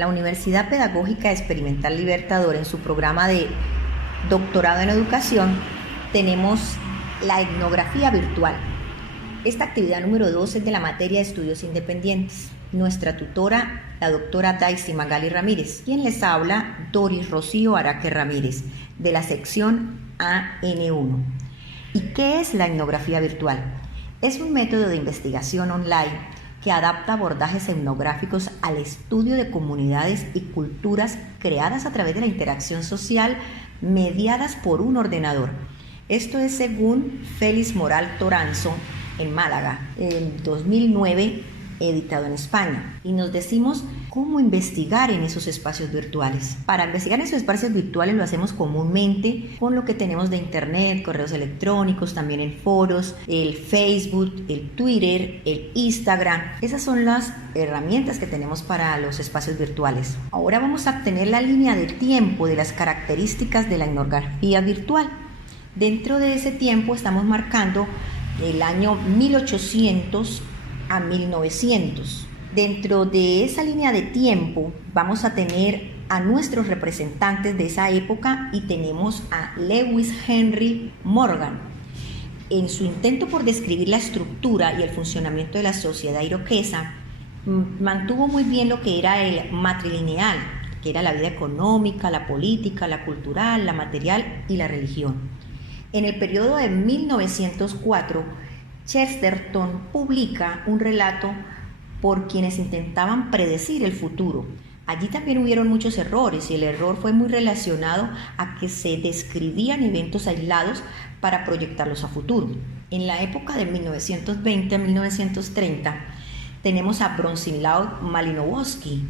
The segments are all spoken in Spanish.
La Universidad Pedagógica Experimental Libertador, en su programa de doctorado en educación, tenemos la etnografía virtual. Esta actividad número 2 es de la materia de estudios independientes. Nuestra tutora, la doctora Daisy Magali Ramírez, quien les habla, Doris Rocío Araque Ramírez, de la sección AN1. ¿Y qué es la etnografía virtual? Es un método de investigación online que adapta abordajes etnográficos al estudio de comunidades y culturas creadas a través de la interacción social mediadas por un ordenador. Esto es según Félix Moral Toranzo en Málaga, en 2009, editado en España. Y nos decimos cómo investigar en esos espacios virtuales. Para investigar en esos espacios virtuales lo hacemos comúnmente con lo que tenemos de internet, correos electrónicos, también en foros, el Facebook, el Twitter, el Instagram. Esas son las herramientas que tenemos para los espacios virtuales. Ahora vamos a tener la línea de tiempo de las características de la etnografía virtual. Dentro de ese tiempo estamos marcando el año 1800 a 1900. Dentro de esa línea de tiempo vamos a tener a nuestros representantes de esa época y tenemos a Lewis Henry Morgan. En su intento por describir la estructura y el funcionamiento de la sociedad iroquesa, mantuvo muy bien lo que era el matrilineal, que era la vida económica, la política, la cultural, la material y la religión. En el periodo de 1904, Chesterton publica un relato por quienes intentaban predecir el futuro. Allí también hubieron muchos errores y el error fue muy relacionado a que se describían eventos aislados para proyectarlos a futuro. En la época de 1920 a 1930 tenemos a Bronislaw Malinowski,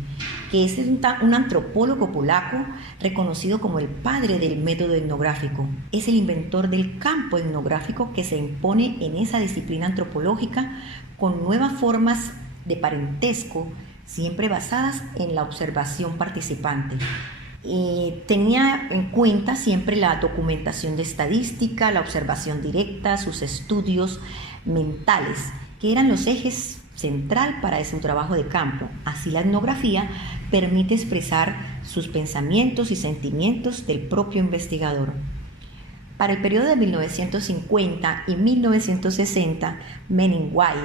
que es un antropólogo polaco reconocido como el padre del método etnográfico. Es el inventor del campo etnográfico que se impone en esa disciplina antropológica con nuevas formas de parentesco, siempre basadas en la observación participante. Tenía en cuenta siempre la documentación de estadística, la observación directa, sus estudios mentales, que eran los ejes central para ese trabajo de campo. Así la etnografía permite expresar sus pensamientos y sentimientos del propio investigador. Para el periodo de 1950 y 1960, Meningway,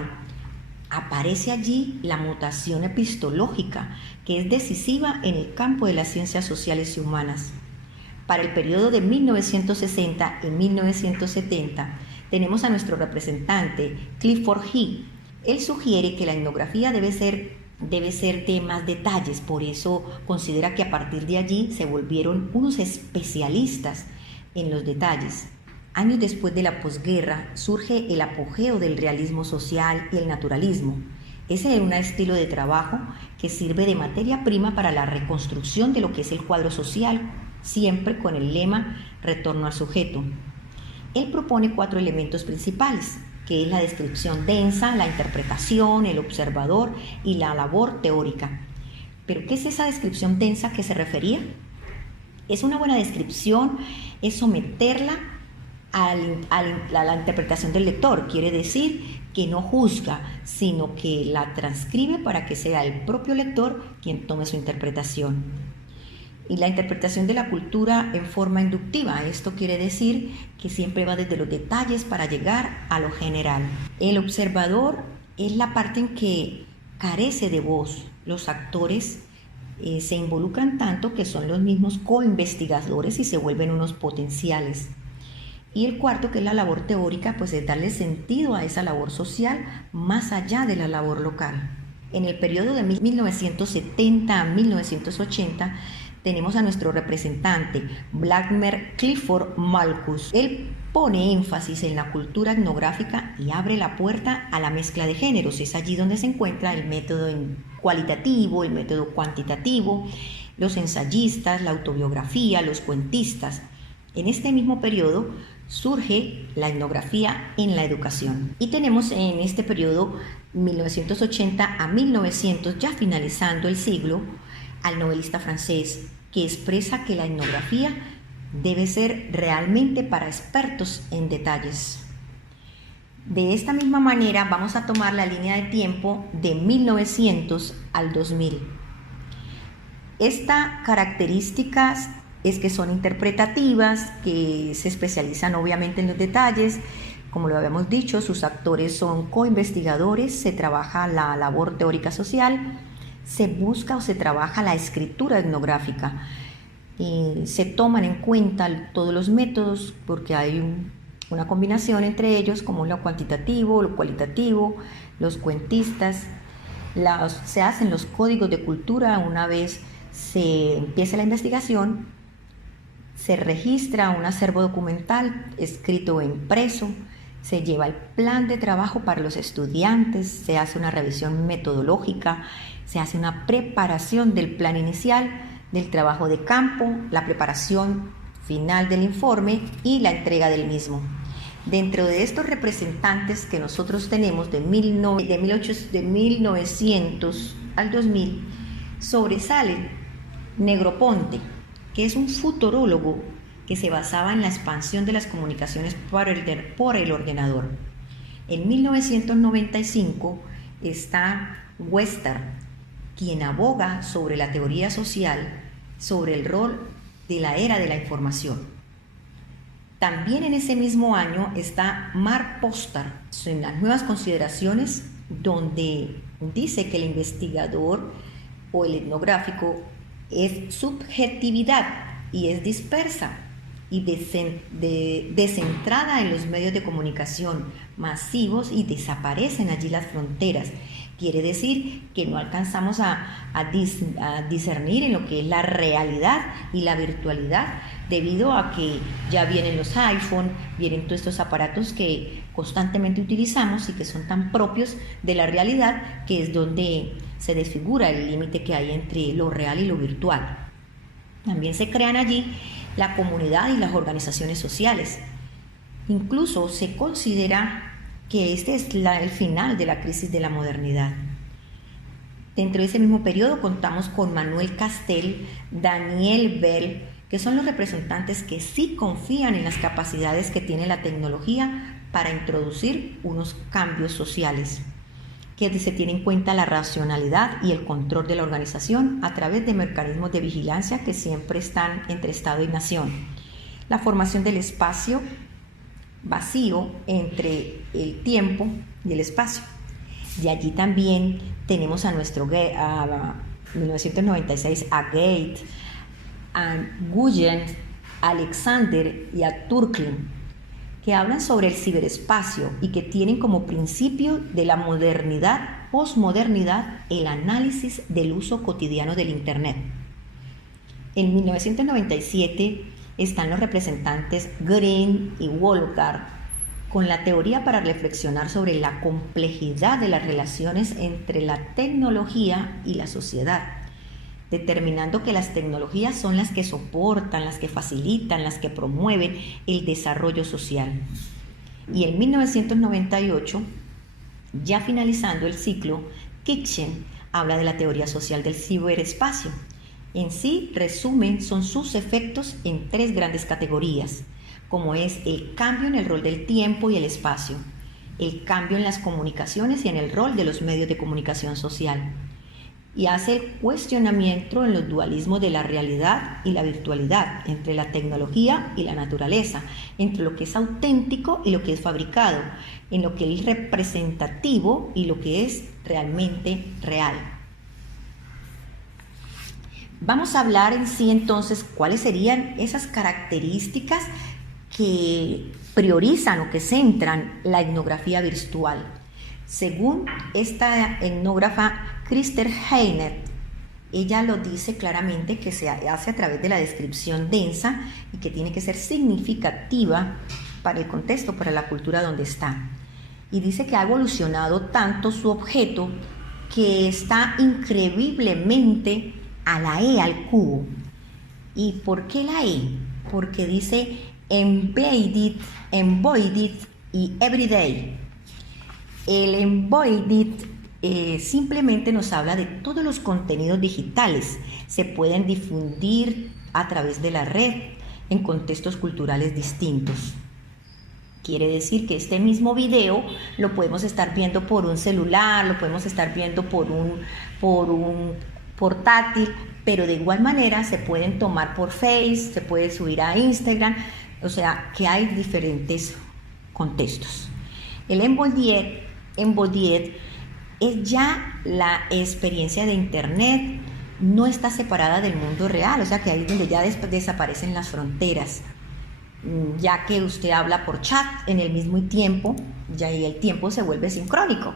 aparece allí la mutación epistológica, que es decisiva en el campo de las ciencias sociales y humanas. Para el periodo de 1960 y 1970, tenemos a nuestro representante, Clifford Hee. Él sugiere que la etnografía debe ser de más detalles, por eso considera que a partir de allí se volvieron unos especialistas en los detalles. Años después de la posguerra surge el apogeo del realismo social y el naturalismo. Ese es un estilo de trabajo que sirve de materia prima para la reconstrucción de lo que es el cuadro social, siempre con el lema retorno al sujeto. Él propone 4 elementos principales, que es la descripción densa, la interpretación, el observador y la labor teórica. ¿Pero qué es esa descripción densa que se refería? Es una buena descripción, es someterla a la interpretación del lector, quiere decir que no juzga, sino que la transcribe para que sea el propio lector quien tome su interpretación. Y la interpretación de la cultura en forma inductiva, esto quiere decir que siempre va desde los detalles para llegar a lo general. El observador es la parte en que carece de voz. Los actores se involucran tanto que son los mismos co-investigadores y se vuelven unos potenciales. Y el cuarto, que es la labor teórica, pues es darle sentido a esa labor social más allá de la labor local. En el periodo de 1970 a 1980 tenemos a nuestro representante, Vladimir Clifford Malthus. Él pone énfasis en la cultura etnográfica y abre la puerta a la mezcla de géneros. Es allí donde se encuentra el método cualitativo, el método cuantitativo, los ensayistas, la autobiografía, los cuentistas. En este mismo periodo surge la etnografía en la educación. Y tenemos en este periodo 1980 a 1900, ya finalizando el siglo, al novelista francés, que expresa que la etnografía debe ser realmente para expertos en detalles. De esta misma manera vamos a tomar la línea de tiempo de 1900 al 2000. Esta características es que son interpretativas, que se especializan obviamente en los detalles. Como lo habíamos dicho, sus actores son coinvestigadores, se trabaja la labor teórica social, se busca o se trabaja la escritura etnográfica. Se toman en cuenta todos los métodos porque hay una combinación entre ellos, como lo cuantitativo, lo cualitativo, los cuentistas. Se hacen los códigos de cultura. Una vez se empieza la investigación, se registra un acervo documental escrito o impreso, se lleva el plan de trabajo para los estudiantes, se hace una revisión metodológica, se hace una preparación del plan inicial, del trabajo de campo, la preparación final del informe y la entrega del mismo. Dentro de estos representantes que nosotros tenemos de 1900 al 2000, sobresale Negroponte, que es un futurólogo que se basaba en la expansión de las comunicaciones por el ordenador. En 1995 está Wester, quien aboga sobre la teoría social, sobre el rol de la era de la información. También en ese mismo año está Mark Postar en las nuevas consideraciones, donde dice que el investigador o el etnográfico es subjetividad y es dispersa y descentrada en los medios de comunicación masivos y desaparecen allí las fronteras. Quiere decir que no alcanzamos a discernir en lo que es la realidad y la virtualidad, debido a que ya vienen los iPhone, vienen todos estos aparatos que constantemente utilizamos y que son tan propios de la realidad, que es donde se desfigura el límite que hay entre lo real y lo virtual. También se crean allí la comunidad y las organizaciones sociales. Incluso se considera que este es el final de la crisis de la modernidad. Dentro de ese mismo periodo contamos con Manuel Castell, Daniel Bell, que son los representantes que sí confían en las capacidades que tiene la tecnología para introducir unos cambios sociales, que se tiene en cuenta la racionalidad y el control de la organización a través de mecanismos de vigilancia que siempre están entre Estado y nación. La formación del espacio vacío entre el tiempo y el espacio. Y allí también tenemos a 1996 a Gate, a Guyen, a Alexander y a Turklin, que hablan sobre el ciberespacio y que tienen como principio de la modernidad, posmodernidad, el análisis del uso cotidiano del Internet. En 1997 están los representantes Green y Wolgar con la teoría para reflexionar sobre la complejidad de las relaciones entre la tecnología y la sociedad, determinando que las tecnologías son las que soportan, las que facilitan, las que promueven el desarrollo social. Y en 1998, ya finalizando el ciclo, Kitchen habla de la teoría social del ciberespacio. En sí, resumen, son sus efectos en tres grandes categorías, como es el cambio en el rol del tiempo y el espacio, el cambio en las comunicaciones y en el rol de los medios de comunicación social, y hace el cuestionamiento en los dualismos de la realidad y la virtualidad, entre la tecnología y la naturaleza, entre lo que es auténtico y lo que es fabricado, en lo que es representativo y lo que es realmente real. Vamos a hablar en sí entonces cuáles serían esas características que priorizan o que centran la etnografía virtual. Según esta etnógrafa Christer Heiner, ella lo dice claramente que se hace a través de la descripción densa y que tiene que ser significativa para el contexto, para la cultura donde está. Y dice que ha evolucionado tanto su objeto que está increíblemente a la E al cubo. ¿Y por qué la E? Porque dice embodied y everyday. El embodied simplemente nos habla de todos los contenidos digitales. Se pueden difundir a través de la red en contextos culturales distintos. Quiere decir que este mismo video lo podemos estar viendo por un celular, lo podemos estar viendo por un portátil, pero de igual manera se pueden tomar por Face, se puede subir a Instagram, o sea que hay diferentes contextos. El embodied es ya la experiencia de Internet, no está separada del mundo real, o sea que ahí es donde ya desaparecen las fronteras, ya que usted habla por chat en el mismo tiempo, ya y el tiempo se vuelve sincrónico.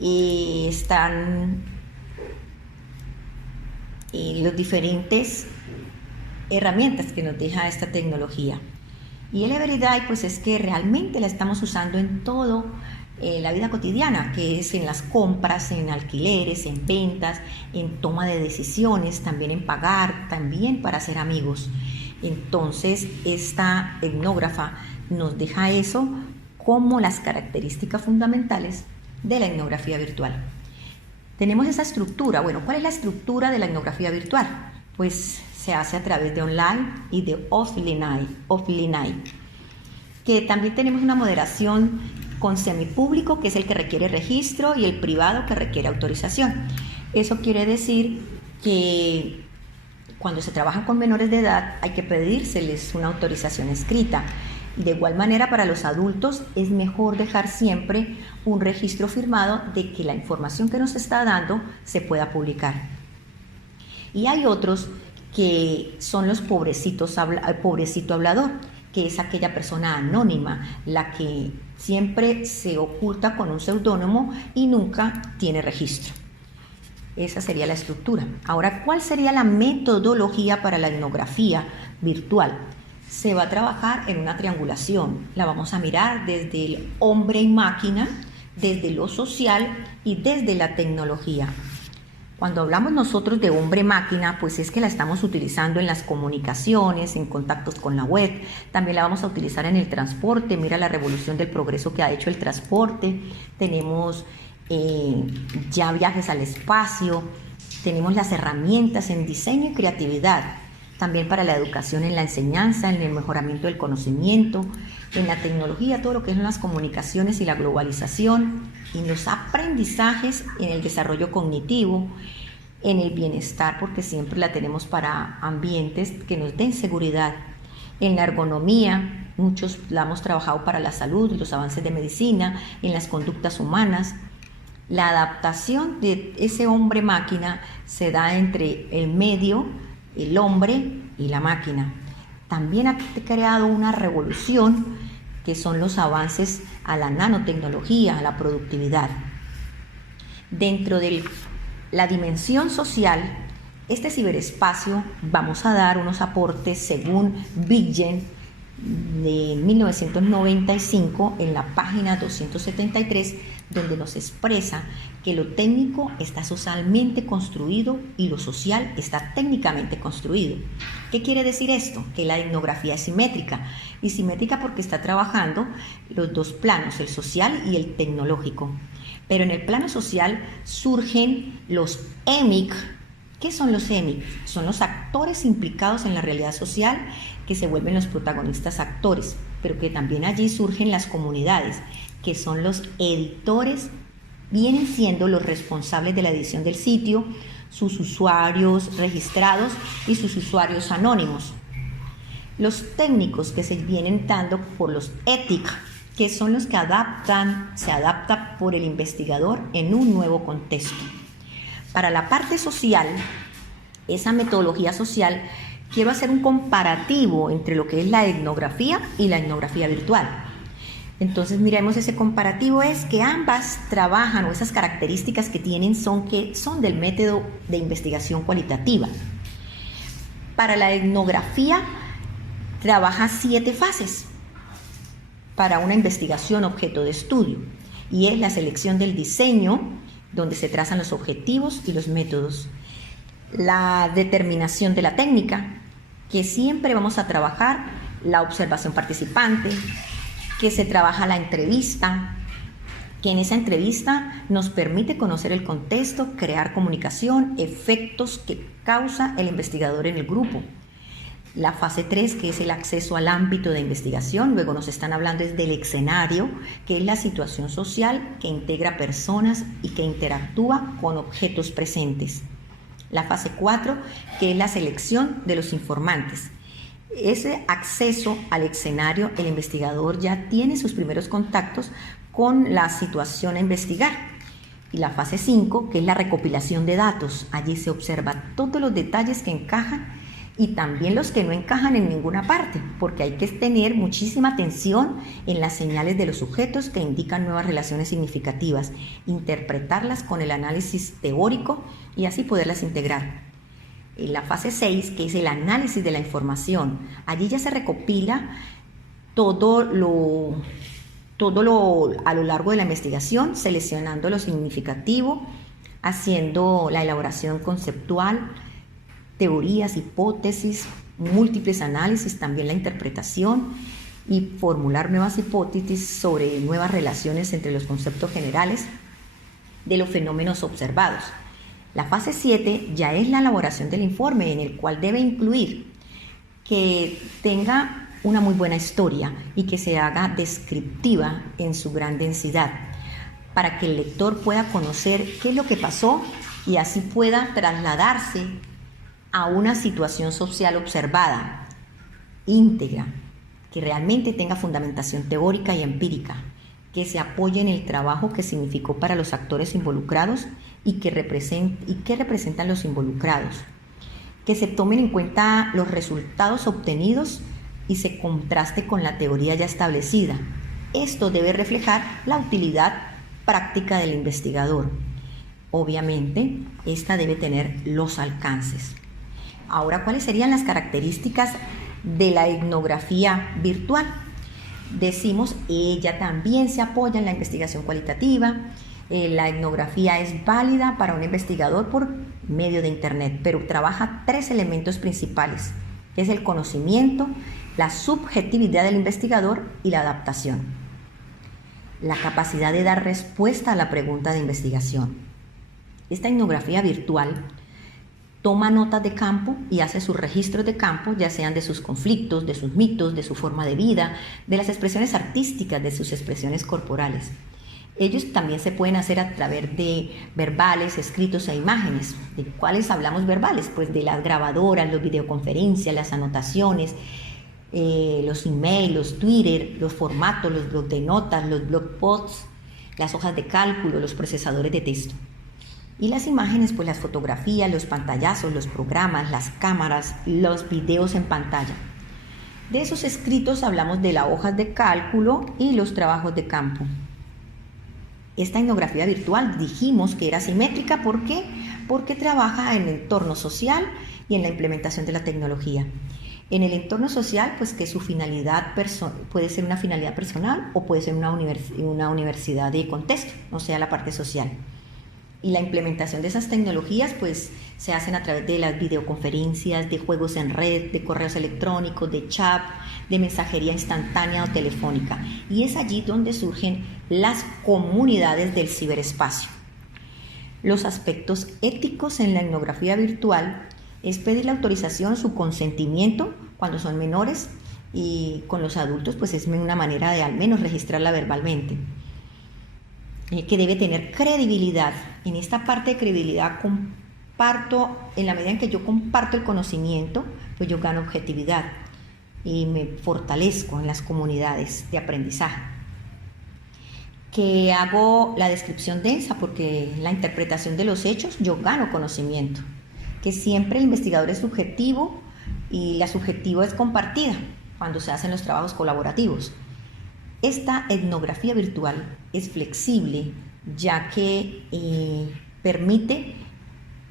Y están las diferentes herramientas que nos deja esta tecnología. Y el everyday pues es que realmente la estamos usando en todo la vida cotidiana, que es en las compras, en alquileres, en ventas, en toma de decisiones, también en pagar, también para hacer amigos. Entonces esta etnógrafa nos deja eso como las características fundamentales de la etnografía virtual. Tenemos esa estructura. Bueno, ¿cuál es la estructura de la etnografía virtual? Pues se hace a través de online y de offline, que también tenemos una moderación con semipúblico, que es el que requiere registro, y el privado, que requiere autorización. Eso quiere decir que cuando se trabaja con menores de edad hay que pedírseles una autorización escrita. De igual manera, para los adultos es mejor dejar siempre un registro firmado de que la información que nos está dando se pueda publicar. Y hay otros que son los pobrecito hablador, que es aquella persona anónima, la que siempre se oculta con un seudónimo y nunca tiene registro. Esa sería la estructura. Ahora, ¿cuál sería la metodología para la etnografía virtual? Se va a trabajar en una triangulación. La vamos a mirar desde el hombre y máquina, desde lo social y desde la tecnología. Cuando hablamos nosotros de hombre-máquina, pues es que la estamos utilizando en las comunicaciones, en contactos con la web. También la vamos a utilizar en el transporte. Mira la revolución del progreso que ha hecho el transporte. Tenemos ya viajes al espacio. Tenemos las herramientas en diseño y creatividad. También para la educación, en la enseñanza, en el mejoramiento del conocimiento, en la tecnología, todo lo que son las comunicaciones y la globalización, en los aprendizajes, en el desarrollo cognitivo, en el bienestar, porque siempre la tenemos para ambientes que nos den seguridad, en la ergonomía, muchos la hemos trabajado para la salud, los avances de medicina, en las conductas humanas. La adaptación de ese hombre-máquina se da entre el medio, el hombre y la máquina. También ha creado una revolución que son los avances a la nanotecnología, a la productividad. Dentro de la dimensión social, este ciberespacio vamos a dar unos aportes según Biggen de 1995 en la página 273, donde nos expresa que lo técnico está socialmente construido y lo social está técnicamente construido. ¿Qué quiere decir esto? Que la etnografía es simétrica, y simétrica porque está trabajando los dos planos, el social y el tecnológico. Pero en el plano social surgen los EMIC. ¿Qué son los EMIC? Son los actores implicados en la realidad social que se vuelven los protagonistas actores, pero que también allí surgen las comunidades, que son los editores, vienen siendo los responsables de la edición del sitio, sus usuarios registrados y sus usuarios anónimos. Los técnicos que se vienen dando por los ETIC, que son los que se adapta por el investigador en un nuevo contexto. Para la parte social, esa metodología social, quiero hacer un comparativo entre lo que es la etnografía y la etnografía virtual. Entonces miremos ese comparativo, es que ambas trabajan, o esas características que tienen son del método de investigación cualitativa. Para la etnografía trabaja 7 fases para una investigación objeto de estudio, y es la selección del diseño, donde se trazan los objetivos y los métodos, la determinación de la técnica, que siempre vamos a trabajar la observación participante, que se trabaja la entrevista, que en esa entrevista nos permite conocer el contexto, crear comunicación, efectos que causa el investigador en el grupo. La fase 3, que es el acceso al ámbito de investigación, luego nos están hablando del escenario, que es la situación social que integra personas y que interactúa con objetos presentes. La fase 4, que es la selección de los informantes. Ese acceso al escenario, el investigador ya tiene sus primeros contactos con la situación a investigar. Y la fase 5, que es la recopilación de datos. Allí se observa todos los detalles que encajan y también los que no encajan en ninguna parte, porque hay que tener muchísima atención en las señales de los sujetos que indican nuevas relaciones significativas, interpretarlas con el análisis teórico y así poderlas integrar. En la fase 6, que es el análisis de la información, allí ya se recopila todo a lo largo de la investigación, seleccionando lo significativo, haciendo la elaboración conceptual, teorías, hipótesis, múltiples análisis, también la interpretación y formular nuevas hipótesis sobre nuevas relaciones entre los conceptos generales de los fenómenos observados. La fase 7 ya es la elaboración del informe, en el cual debe incluir que tenga una muy buena historia y que se haga descriptiva en su gran densidad, para que el lector pueda conocer qué es lo que pasó y así pueda trasladarse a una situación social observada, íntegra, que realmente tenga fundamentación teórica y empírica, que se apoye en el trabajo que significó para los actores involucrados y que representan los involucrados, que se tomen en cuenta los resultados obtenidos y se contraste con la teoría ya establecida. Esto debe reflejar la utilidad práctica del investigador. Obviamente, esta debe tener los alcances. Ahora, ¿cuáles serían las características de la etnografía virtual? Decimos, ella también se apoya en la investigación cualitativa. La etnografía es válida para un investigador por medio de Internet, pero trabaja 3 elementos principales, que es el conocimiento, la subjetividad del investigador y la adaptación. La capacidad de dar respuesta a la pregunta de investigación. Esta etnografía virtual toma notas de campo y hace sus registros de campo, ya sean de sus conflictos, de sus mitos, de su forma de vida, de las expresiones artísticas, de sus expresiones corporales. Ellos también se pueden hacer a través de verbales, escritos e imágenes. ¿De cuáles hablamos verbales? Pues de las grabadoras, las videoconferencias, las anotaciones, los emails, los Twitter, los formatos, los blogs de notas, los blog posts, las hojas de cálculo, los procesadores de texto. Y las imágenes, pues las fotografías, los pantallazos, los programas, las cámaras, los videos en pantalla. De esos escritos hablamos de las hojas de cálculo y los trabajos de campo. Esta etnografía virtual dijimos que era simétrica. ¿Por qué? Porque trabaja en el entorno social y en la implementación de la tecnología. En el entorno social, pues que su finalidad puede ser una finalidad personal o puede ser una universidad de contexto, o sea, la parte social. Y la implementación de esas tecnologías pues se hacen a través de las videoconferencias, de juegos en red, de correos electrónicos, de chat, de mensajería instantánea o telefónica. Y es allí donde surgen las comunidades del ciberespacio. Los aspectos éticos en la etnografía virtual es pedir la autorización, su consentimiento cuando son menores, y con los adultos pues es una manera de al menos registrarla verbalmente. Que debe tener credibilidad. En esta parte de credibilidad comparto, en la medida en que yo comparto el conocimiento, pues yo gano objetividad y me fortalezco en las comunidades de aprendizaje. Que hago la descripción densa, porque la interpretación de los hechos yo gano conocimiento. Que siempre el investigador es subjetivo y la subjetiva es compartida cuando se hacen los trabajos colaborativos. Esta etnografía virtual es flexible, ya que permite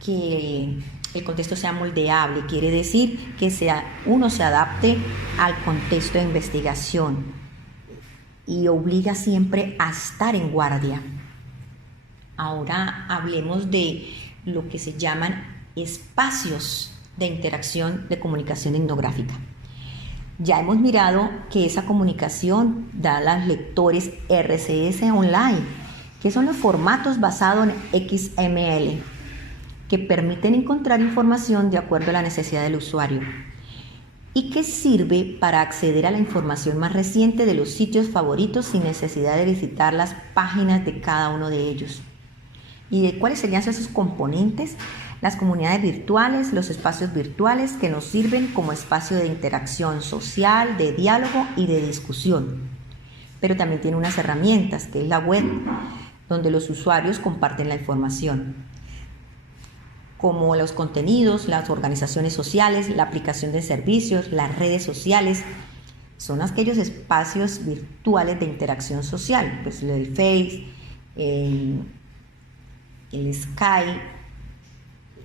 que el contexto sea moldeable, quiere decir que uno se adapte al contexto de investigación y obliga siempre a estar en guardia. Ahora hablemos de lo que se llaman espacios de interacción de comunicación etnográfica. Ya hemos mirado que esa comunicación da a los lectores RCS online, que son los formatos basados en XML, que permiten encontrar información de acuerdo a la necesidad del usuario y que sirve para acceder a la información más reciente de los sitios favoritos sin necesidad de visitar las páginas de cada uno de ellos. ¿Y de cuáles serían esos componentes? Las comunidades virtuales, los espacios virtuales que nos sirven como espacio de interacción social, de diálogo y de discusión. Pero también tiene unas herramientas, que es la web, donde los usuarios comparten la información, como los contenidos, las organizaciones sociales, la aplicación de servicios, las redes sociales. Son aquellos espacios virtuales de interacción social, pues el Face, el Skype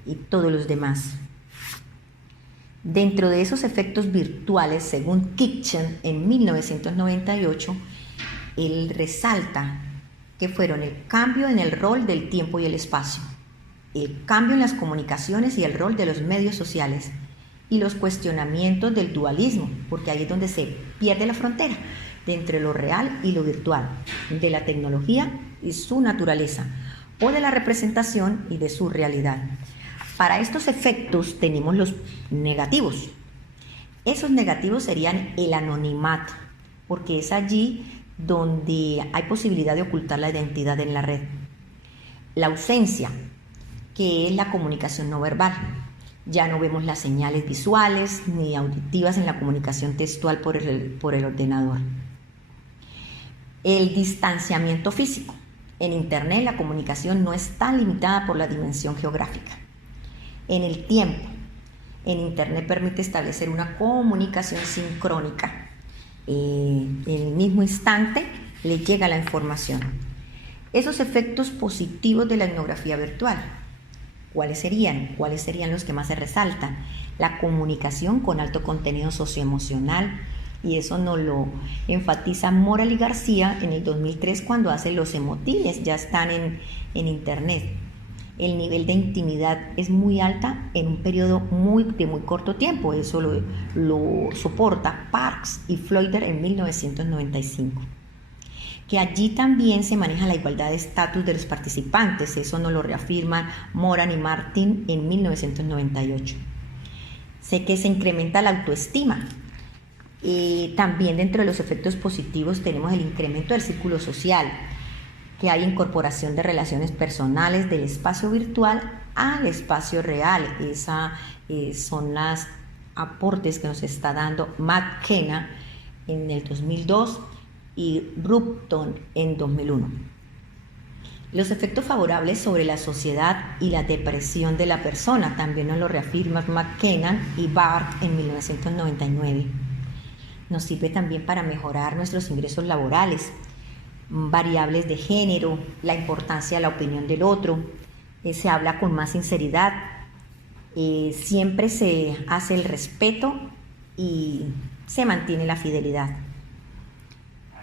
y todos los demás. Dentro de esos efectos virtuales, según Kitchen en 1998, él resalta que fueron el cambio en el rol del tiempo y el espacio, el cambio en las comunicaciones y el rol de los medios sociales, y los cuestionamientos del dualismo, porque ahí es donde se pierde la frontera de entre lo real y lo virtual, de la tecnología y su naturaleza, o de la representación y de su realidad. Para estos efectos tenemos los negativos. Esos negativos serían el anonimato, porque es allí donde hay posibilidad de ocultar la identidad en la red. La ausencia, que es la comunicación no verbal. Ya no vemos las señales visuales ni auditivas en la comunicación textual por el ordenador. El distanciamiento físico. En Internet la comunicación no está limitada por la dimensión geográfica. En el tiempo. En Internet permite establecer una comunicación sincrónica. En el mismo instante le llega la información. Esos efectos positivos de la etnografía virtual. ¿Cuáles serían? ¿Cuáles serían los que más se resaltan? La comunicación con alto contenido socioemocional, y eso nos lo enfatiza Moral y García en el 2003 cuando hace los emotines, ya están en Internet. El nivel de intimidad es muy alta en un periodo de muy corto tiempo, eso lo soporta Parks y Floyder en 1995. Que allí también se maneja la igualdad de estatus de los participantes, eso nos lo reafirman Moran y Martin en 1998. Sé que se incrementa la autoestima. También dentro de los efectos positivos tenemos el incremento del círculo social, que hay incorporación de relaciones personales del espacio virtual al espacio real. Son los aportes que nos está dando McKenna en el 2002 y Rupton en 2001. Los efectos favorables sobre la sociedad y la depresión de la persona también nos lo reafirman McKenna y Barth en 1999. Nos sirve también para mejorar nuestros ingresos laborales, variables de género, la importancia de la opinión del otro, se habla con más sinceridad, siempre se hace el respeto y se mantiene la fidelidad.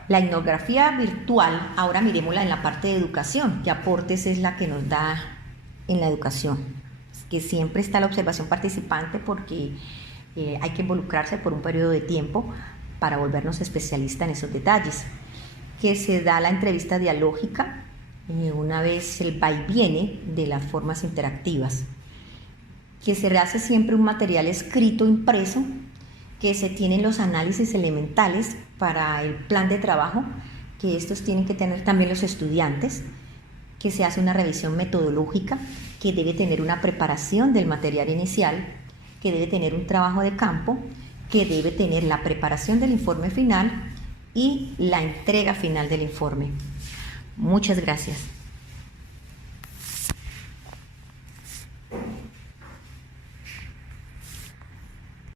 La etnografía virtual, ahora miremosla en la parte de educación, qué aportes es la que nos da en la educación, que siempre está la observación participante porque hay que involucrarse por un periodo de tiempo para volvernos especialistas en esos detalles, que se da la entrevista dialógica, una vez el va y viene de las formas interactivas, que se hace siempre un material escrito impreso, que se tienen los análisis elementales para el plan de trabajo, que estos tienen que tener también los estudiantes, que se hace una revisión metodológica, que debe tener una preparación del material inicial, que debe tener un trabajo de campo, que debe tener la preparación del informe final y la entrega final del informe. Muchas gracias.